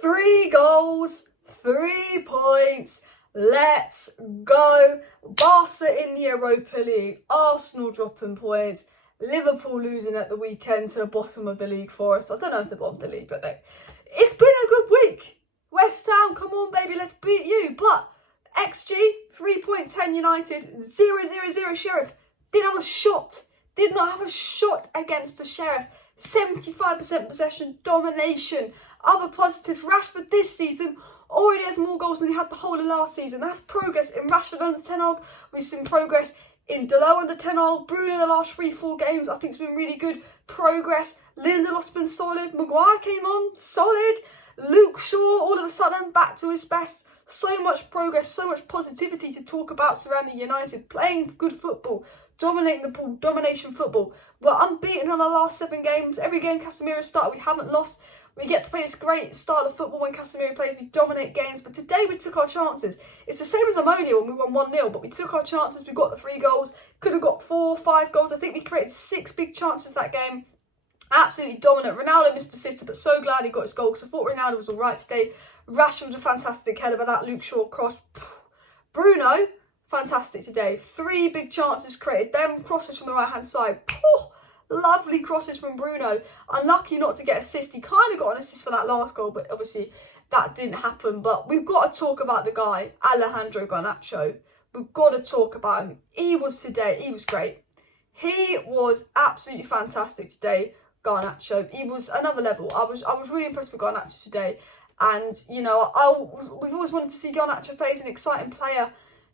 3 goals, 3 points. Let's go. Barca in the Europa League, Arsenal dropping points, Liverpool losing at the weekend to the bottom of the league for us. I don't know if they're bottom of the league, but it's been a good week. West Ham, come on baby, let's beat you. But XG, 3.10 United, 0-0-0 Sheriff. Didn't have a shot. Did not have a shot against the Sheriff. 75% possession, domination. Other positives, Rashford this season already has more goals than he had the whole of last season. That's progress in Rashford under Ten Hag. We've seen progress in Dalot under Ten Hag. Bruno the last 3-4 games, I think it's been really good progress. Lindelof's been solid. Maguire came on, solid. Luke Shaw, all of a sudden, back to his best. So much progress, so much positivity to talk about surrounding United. Playing good football, dominating the ball, domination football. We're unbeaten on our last 7 games. Every game Casemiro started, we haven't lost. We get to play this great style of football when Casemiro plays. We dominate games. But today we took our chances. It's the same as Ammonia when we won 1-0. But we took our chances. We got the 3 goals. Could have got 4 or 5 goals. I think we created 6 big chances that game. Absolutely dominant. Ronaldo missed a sitter, but so glad he got his goal because I thought Ronaldo was all right today. Rashford was a fantastic header by that Luke Shaw cross. Bruno, fantastic today. 3 big chances created. Them crosses from the right-hand side. Lovely crosses from Bruno. Unlucky not to get assist. He kind of got an assist for that last goal, but obviously that didn't happen. But we've got to talk about the guy, Alejandro Garnacho. We've got to talk about him. He was great. He was absolutely fantastic today, Garnacho. He was another level. I was really impressed with Garnacho today. And, you know, we've always wanted to see Garnacho play as an exciting player.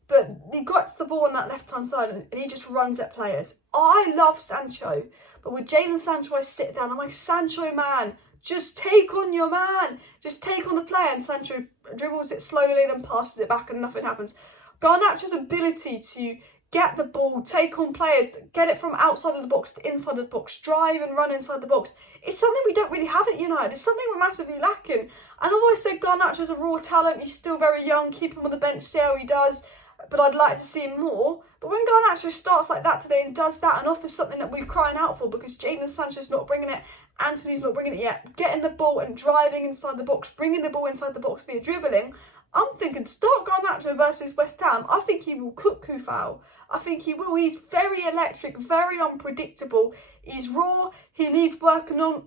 But he got to the ball on that left-hand side and he just runs at players. I love Sancho. But with Jadon Sancho, I sit down. I'm like, Sancho, man, just take on your man. Just take on the player. And Sancho dribbles it slowly, then passes it back and nothing happens. Garnacho's ability to get the ball, take on players, get it from outside of the box to inside of the box, drive and run inside the box. It's something we don't really have at United. It's something we're massively lacking. And I've always said Garnacho's a raw talent. He's still very young. Keep him on the bench, see how he does. But I'd like to see him more. But when Garnacho starts like that today and does that and offers something that we're crying out for because Jadon Sancho's not bringing it, Antony's not bringing it yet, getting the ball and driving inside the box, bringing the ball inside the box via dribbling, I'm thinking start Garnacho versus West Ham. I think he will cook Kufau. I think he will. He's very electric, very unpredictable. He's raw. He needs working on.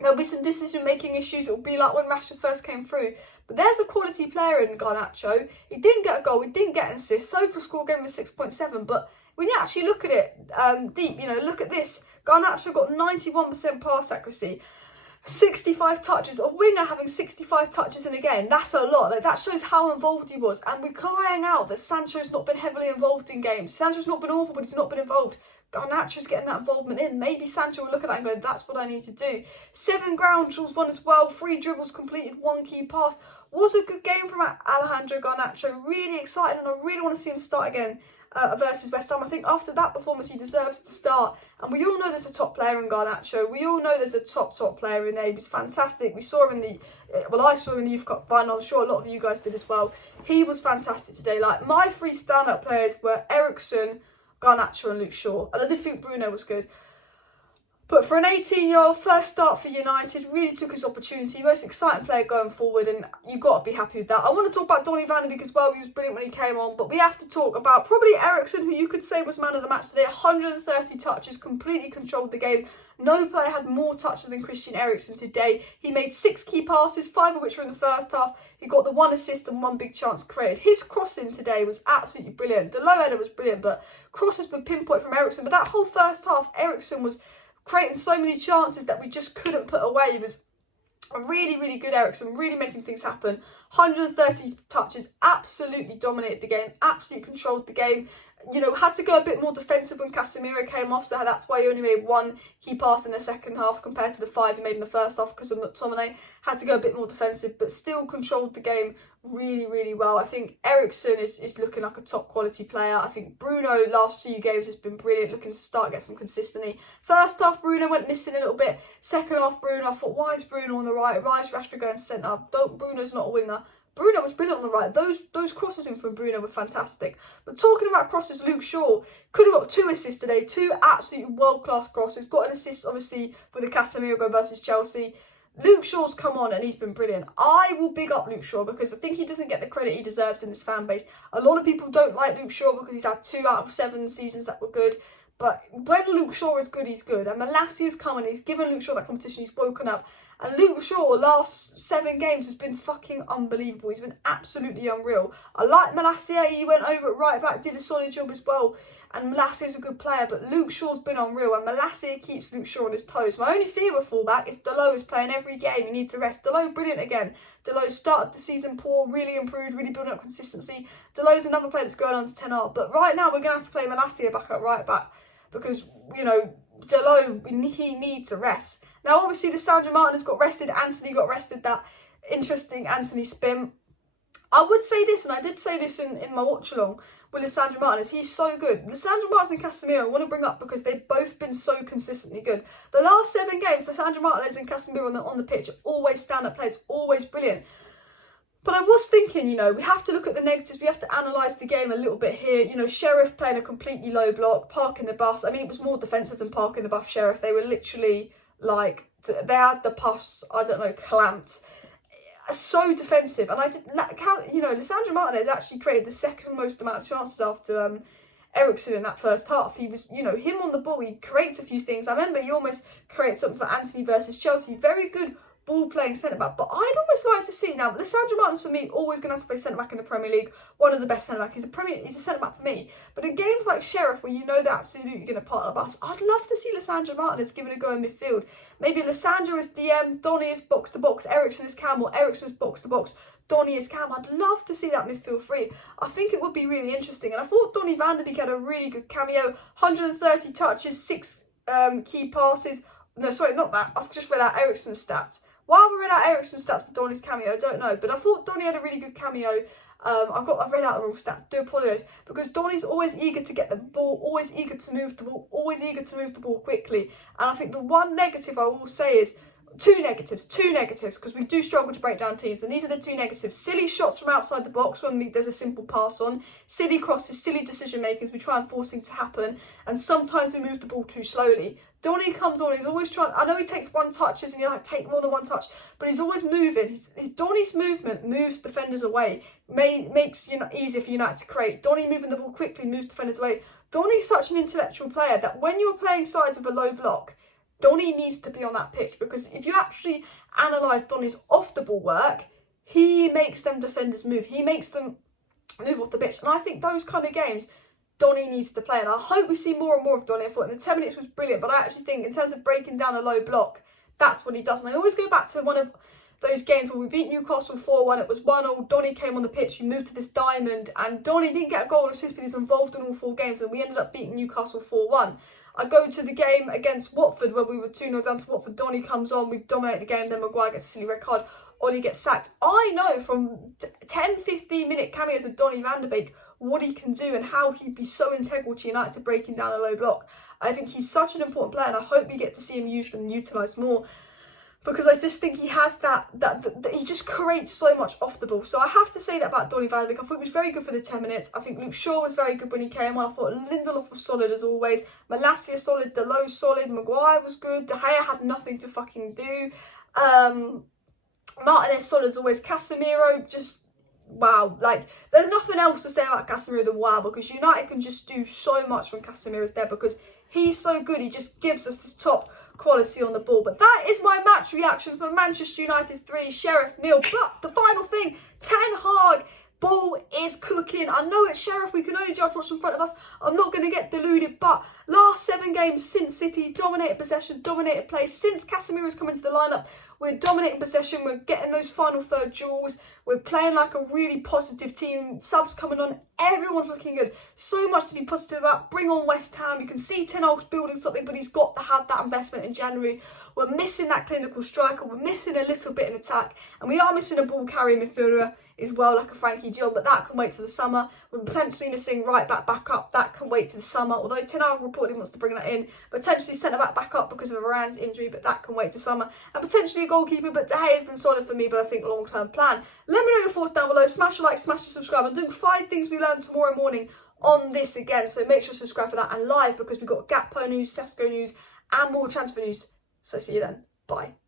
There'll be some decision-making issues. It'll be like when Rashford first came through. But there's a quality player in Garnacho. He didn't get a goal. He didn't get an assist. SofaScore score gave him a 6.7. But when you actually look at it deep, you know, look at this. Garnacho got 91% pass accuracy. 65 touches. A winger having 65 touches in a game. That's a lot. Like, that shows how involved he was. And we're crying out that Sancho's not been heavily involved in games. Sancho's not been awful, but he's not been involved. Garnacho's getting that involvement in. Maybe Sancho will look at that and go, that's what I need to do. 7 ground duels won as well. 3 dribbles completed, 1 key pass. Was a good game from Alejandro Garnacho. Really excited and I really want to see him start again versus West Ham. I think after that performance he deserves to start. And we all know there's a top player in Garnacho. We all know there's a top player in there. He was fantastic. We saw him in I saw him in the Youth Cup final. I'm sure a lot of you guys did as well. He was fantastic today. Like, my 3 standout players were Eriksen, Garnacho and Luke Shaw. And I did think Bruno was good. But for an 18-year-old, first start for United, really took his opportunity. Most exciting player going forward, and you've got to be happy with that. I want to talk about Donny as well. He was brilliant when he came on. But we have to talk about probably Eriksen, who you could say was man of the match today. 130 touches, completely controlled the game. No player had more touches than Christian Eriksen today. He made 6 key passes, 5 of which were in the first half. He got the 1 assist and 1 big chance created. His crossing today was absolutely brilliant. The low header was brilliant, but crosses were pinpoint from Eriksen. But that whole first half, Eriksen was creating so many chances that we just couldn't put away. It was a really good Eriksen, really making things happen. 130 touches, absolutely dominated the game, absolutely controlled the game. You know, had to go a bit more defensive when Casemiro came off, so that's why he only made 1 key pass in the second half compared to the 5 he made in the first half because of McTominay. Had to go a bit more defensive, but still controlled the game really well. I think Eriksen is looking like a top quality player. I think Bruno last few games has been brilliant, looking to start get some consistency. First half Bruno went missing a little bit. Second half Bruno, I thought, why is Bruno on the right? Why is Rashford going centre? Bruno's not a winger. Bruno was brilliant on the right. Those crosses in from Bruno were fantastic. But talking about crosses, Luke Shaw could have got 2 assists today. 2 absolutely world-class crosses. Got an assist, obviously, for the Casemiro goal versus Chelsea. Luke Shaw's come on and he's been brilliant. I will big up Luke Shaw because I think he doesn't get the credit he deserves in this fan base. A lot of people don't like Luke Shaw because he's had 2 out of 7 seasons that were good. But when Luke Shaw is good, he's good. And Malassia's come and he's given Luke Shaw that competition. He's woken up. And Luke Shaw, last 7 games, has been fucking unbelievable. He's been absolutely unreal. I like Malassia. He went over at right back, did a solid job as well. And Malassia's a good player, but Luke Shaw's been unreal, and Malassia keeps Luke Shaw on his toes. My only fear with fullback is Dalot is playing every game. He needs to rest. Dalot, brilliant again. Dalot started the season poor, really improved, really building up consistency. Dalot's another player that's going on to 10R. But right now, we're going to have to play Malassia back at right back because, you know, Dalot, he needs a rest. Now, obviously, Lissandro Martinez got rested. Antony got rested. That interesting Antony spin. I would say this, and I did say this in my watch-along with Lissandro Martinez. He's so good. Lissandro Martinez and Casemiro I want to bring up because they've both been so consistently good. The last 7 games, Lissandro Martinez and Casemiro on the pitch are always stand-up players, always brilliant. But I was thinking, you know, we have to look at the negatives. We have to analyse the game a little bit here. You know, Sheriff playing a completely low block, parking the bus. I mean, it was more defensive than parking the bus, Sheriff. They were literally, like, they had the bus, I don't know, clamped. So defensive, and I did, you know, Lissandro Martinez actually created the second most amount of chances after Eriksen in that first half. He was, you know, him on the ball, he creates a few things. I remember he almost created something for Antony versus Chelsea. Very good ball playing centre back, but I'd almost like to see now. Lissandro Martinez for me always going to have to play centre back in the Premier League. One of the best centre back. He's a centre back for me. But in games like Sheriff, where you know they're absolutely going to part the bus, I'd love to see Lissandro Martinez give it a go in midfield. Maybe Lissandro is DM, Donny is box to box, Eriksen is Cam, or Eriksen is box to box, Donny is Cam. I'd love to see that midfield free. I think it would be really interesting. And I thought Donny van de Beek had a really good cameo. 130 touches, 6 key passes. No, sorry, not that. I've just read out Eriksen's stats. Why have I read out Eriksen's stats for Donny's cameo? I don't know. But I thought Donny had a really good cameo. I've read out the wrong stats. Do apologise. Because Donny's always eager to get the ball, always eager to move the ball, always eager to move the ball quickly. And I think the one negative I will say is, two negatives, because we do struggle to break down teams. And these are the 2 negatives. Silly shots from outside the box when there's a simple pass on. Silly crosses, silly decision makings. We try and force things to happen. And sometimes we move the ball too slowly. Donny comes on, he's always trying, I know he takes 1 touches and you like take more than 1 touch, but he's always moving. Donny's movement moves defenders away, makes easier for United to create. Donny moving the ball quickly moves defenders away. Donny's such an intellectual player that when you're playing sides with a low block, Donny needs to be on that pitch, because if you actually analyse Donny's off the ball work, he makes them defenders move. He makes them move off the pitch. And I think those kind of games, Donny needs to play, and I hope we see more and more of Donny. I thought in the 10 minutes was brilliant, but I actually think in terms of breaking down a low block, that's what he does. And I always go back to one of those games where we beat Newcastle 4-1, it was 1-0, Donny came on the pitch, we moved to this diamond, and Donny didn't get a goal or assist, but he's involved in all 4 games, and we ended up beating Newcastle 4-1. I go to the game against Watford where we were 2-0 down to Watford, Donny comes on, we dominate the game, then Maguire gets a silly red card, Ollie gets sacked. I know from 10-15 minute cameos of Donny van de Beek what he can do and how he'd be so integral to United to breaking down a low block. I think he's such an important player, and I hope we get to see him used and utilised more, because I just think he has that he just creates so much off the ball. So I have to say that about Donny van de Beek. I thought he was very good for the 10 minutes. I think Luke Shaw was very good when he came on. I thought Lindelof was solid as always. Malassia solid, Dalot solid, Maguire was good. De Gea had nothing to fucking do. Martinez solid as always. Casemiro just wow. Like, there's nothing else to say about Casemiro than wow, because United can just do so much when Casemiro is there, because he's so good. He just gives us this top quality on the ball. But that is my match reaction for Manchester United 3, Sheriff 0. But the final thing, Ten Hag, ball is cooking. I know it's Sheriff, we can only judge what's in front of us. I'm not going to get deluded, but last 7 games since City, dominated possession, dominated play. Since Casemiro's come into the lineup, we're dominating possession, we're getting those final third duels, we're playing like a really positive team, subs coming on, everyone's looking good. So much to be positive about. Bring on West Ham. You can see Ten Hag's building something, but he's got to have that investment in January. We're missing that clinical striker, we're missing a little bit in attack, and we are missing a ball carrying midfielder as well, like a Frankie Dion, but that can wait till the summer. We're potentially missing right back up, that can wait till the summer, although Ten Hag reportedly wants to bring that in. Potentially centre back up because of Varane's injury, but that can wait till summer. And potentially a goalkeeper, but De Gea has been solid for me, but I think long-term plan. Let me know your thoughts down below. Smash a like, smash the subscribe. I'm doing 5 things we learned tomorrow morning on this again, so make sure to subscribe for that, and live because we've got Gakpo news, Sesko news, and more transfer news. So see you then. Bye.